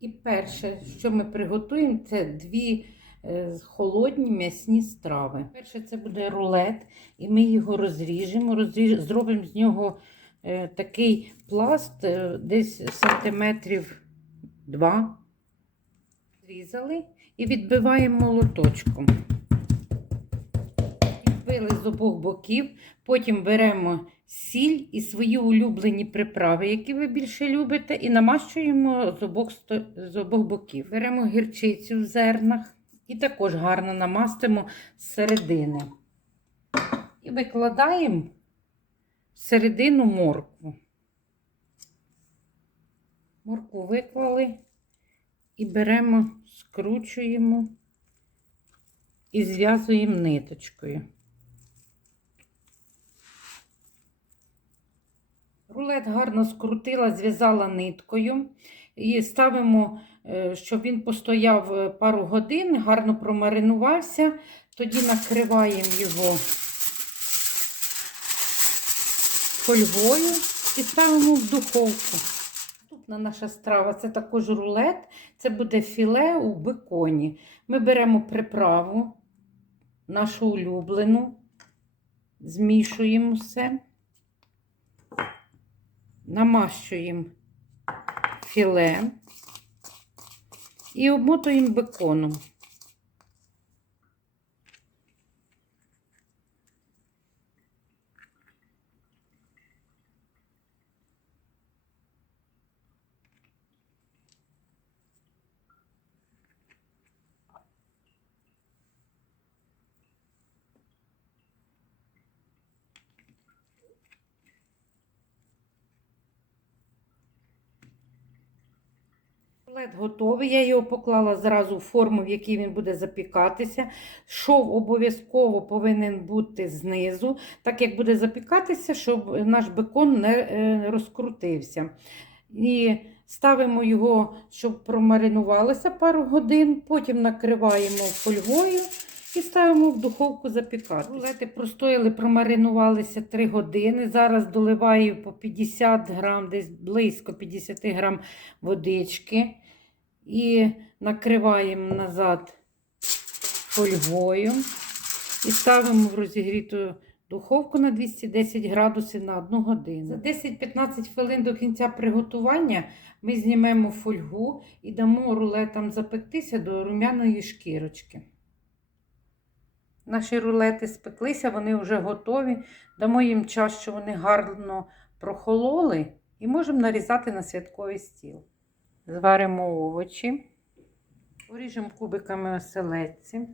І перше, що ми приготуємо, це дві е, холодні м'ясні страви. Перше це буде рулет, і ми його розріжемо, розріж... зробимо з нього е, такий пласт, е, десь сантиметрів два. Зрізали і відбиваємо молоточком. Відбили з обох боків, потім беремо сіль і свої улюблені приправи, які ви більше любите, і намащуємо з обох, з обох боків. Беремо гірчицю в зернах і також гарно намастимо з середини. І викладаємо всередину моркву. Моркву виклали і беремо, скручуємо і зв'язуємо ниточкою. Рулет гарно скрутила, зв'язала ниткою. І ставимо, е, щоб він постояв е, пару годин, гарно промаринувався. Тоді накриваємо його фольгою і ставимо в духовку. Наступна наша страва це також рулет, це буде філе у беконі. Ми беремо приправу, нашу улюблену, змішуємо все намащуємо філе і обмотуємо беконом. Рулет готовий. Я його поклала зразу в форму, в якій він буде запікатися. Шов обов'язково повинен бути знизу, так як буде запікатися, щоб наш бекон не е, розкрутився. І ставимо його, щоб промаринувалося пару годин, потім накриваємо фольгою. І ставимо в духовку запікати. Рулети простояли, промаринувалися 3 години. Зараз доливаю по 50 грам, десь близько 50 грам водички. І накриваємо назад фольгою. І ставимо в розігріту духовку на 210 градусів на 1 годину. За 10-15 хвилин до кінця приготування ми знімемо фольгу і дамо рулетам запектися до румяної шкірочки. Наші рулети спеклися, вони вже готові. Дамо їм час, щоб вони гарно прохололи, і можемо нарізати на святковий стіл. Зваримо овочі, поріжемо кубиками оселедці,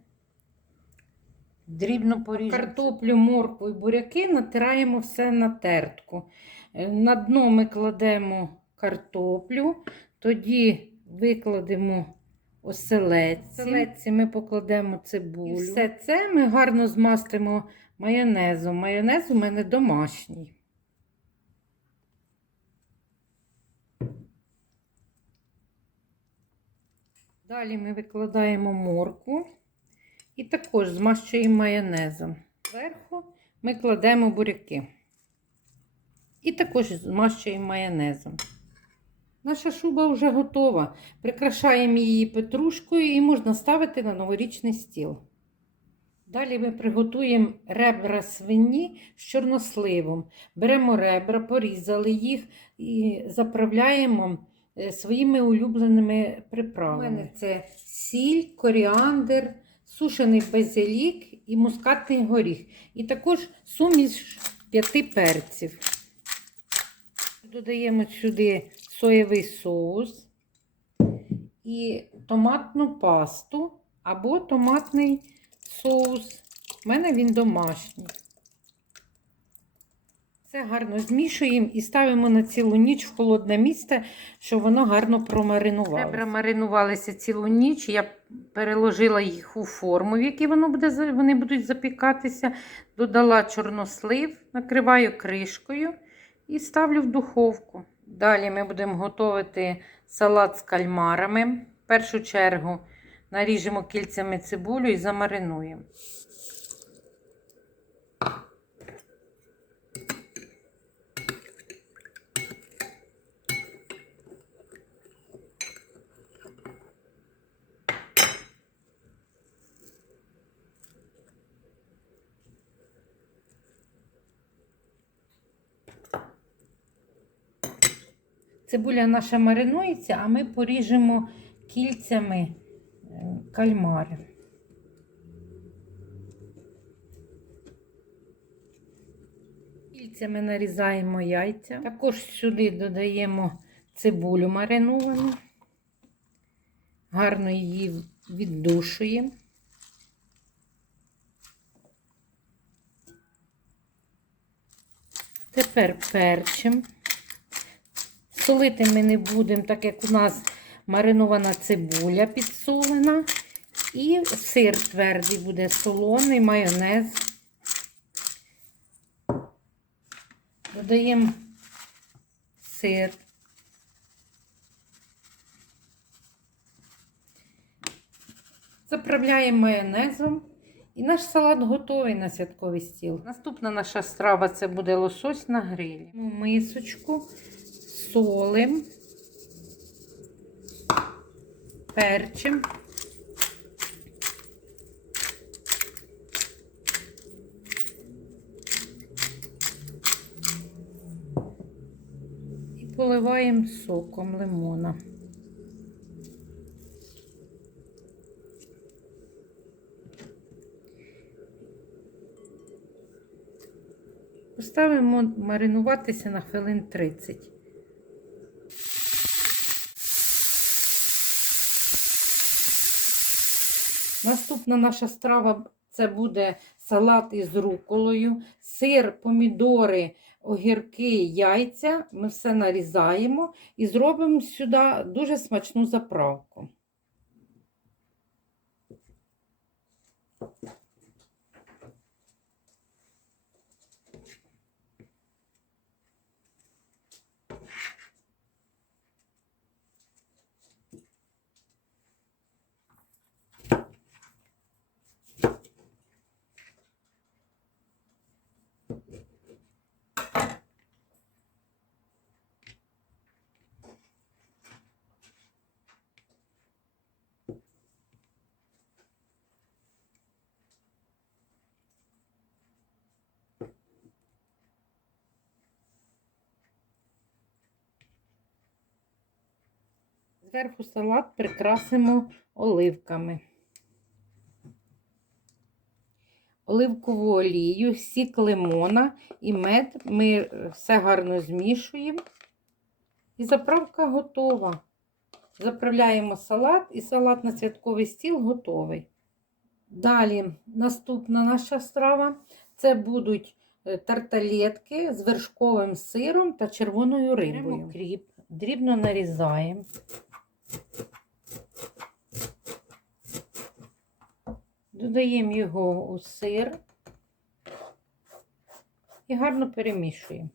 дрібно поріжемо картоплю, моркву і буряки, натираємо все на тертку. Е, На дно ми кладемо картоплю, тоді викладемо оселедці. Оселедці ми покладемо цибулю. І все це ми гарно змастимо майонезом. Майонез у мене домашній. Далі ми викладаємо моркву і також змащуємо майонезом. Зверху ми кладемо буряки. І також змащуємо майонезом. Наша шуба вже готова. Прикрашаємо її петрушкою і можна ставити на новорічний стіл. Далі ми приготуємо ребра свині з чорносливом. Беремо ребра, порізали їх і заправляємо е, своїми улюбленими приправами. У мене це сіль, коріандр, сушений базилік і мускатний горіх. І також суміш п'яти перців. Додаємо сюди соєвий соус і томатну пасту або томатний соус. У мене він домашній. Все гарно змішуємо і ставимо на цілу ніч в холодне місце, щоб воно гарно промаринувалося. Ребра маринувалися цілу ніч. Я переложила їх у форму, в якій воно буде, вони будуть запікатися. Додала чорнослив, накриваю кришкою і ставлю в духовку. Далі ми будемо готувати салат з кальмарами. В першу чергу наріжемо кільцями цибулю і замаринуємо. Цибуля наша маринується, а ми поріжемо кільцями е, кальмари. Кільцями нарізаємо яйця. Також сюди додаємо цибулю мариновану. Гарно її віддушуємо. Тепер перчим. Солити ми не будемо, так як у нас маринована цибуля підсолена. І сир твердий буде солоний, майонез. Додаємо сир. Заправляємо майонезом. І наш салат готовий на святковий стіл. Наступна наша страва це буде лосось на грилі. Мисочку, солим, перчим. І поливаємо соком лимона. Поставимо маринуватися на хвилин 30. Наступна наша страва це буде салат із руколою, сир, помідори, огірки, яйця. Ми все нарізаємо і зробимо сюди дуже смачну заправку. Зверху салат прикрасимо оливками. Оливкову олію, сік лимона і мед. Ми все гарно змішуємо. І заправка готова. Заправляємо салат, і салат на святковий стіл готовий. Далі наступна наша страва це будуть е, тарталетки з вершковим сиром та червоною рибою. Кріп, дрібно нарізаємо. Додаємо його у сир і гарно перемішуємо.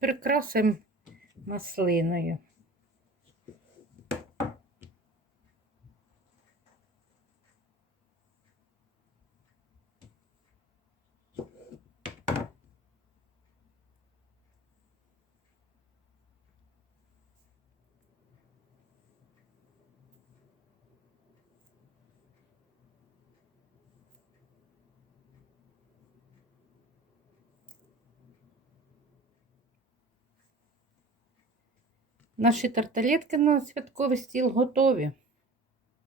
Прикрасимо маслиною. Наші тарталетки на святковий стіл готові.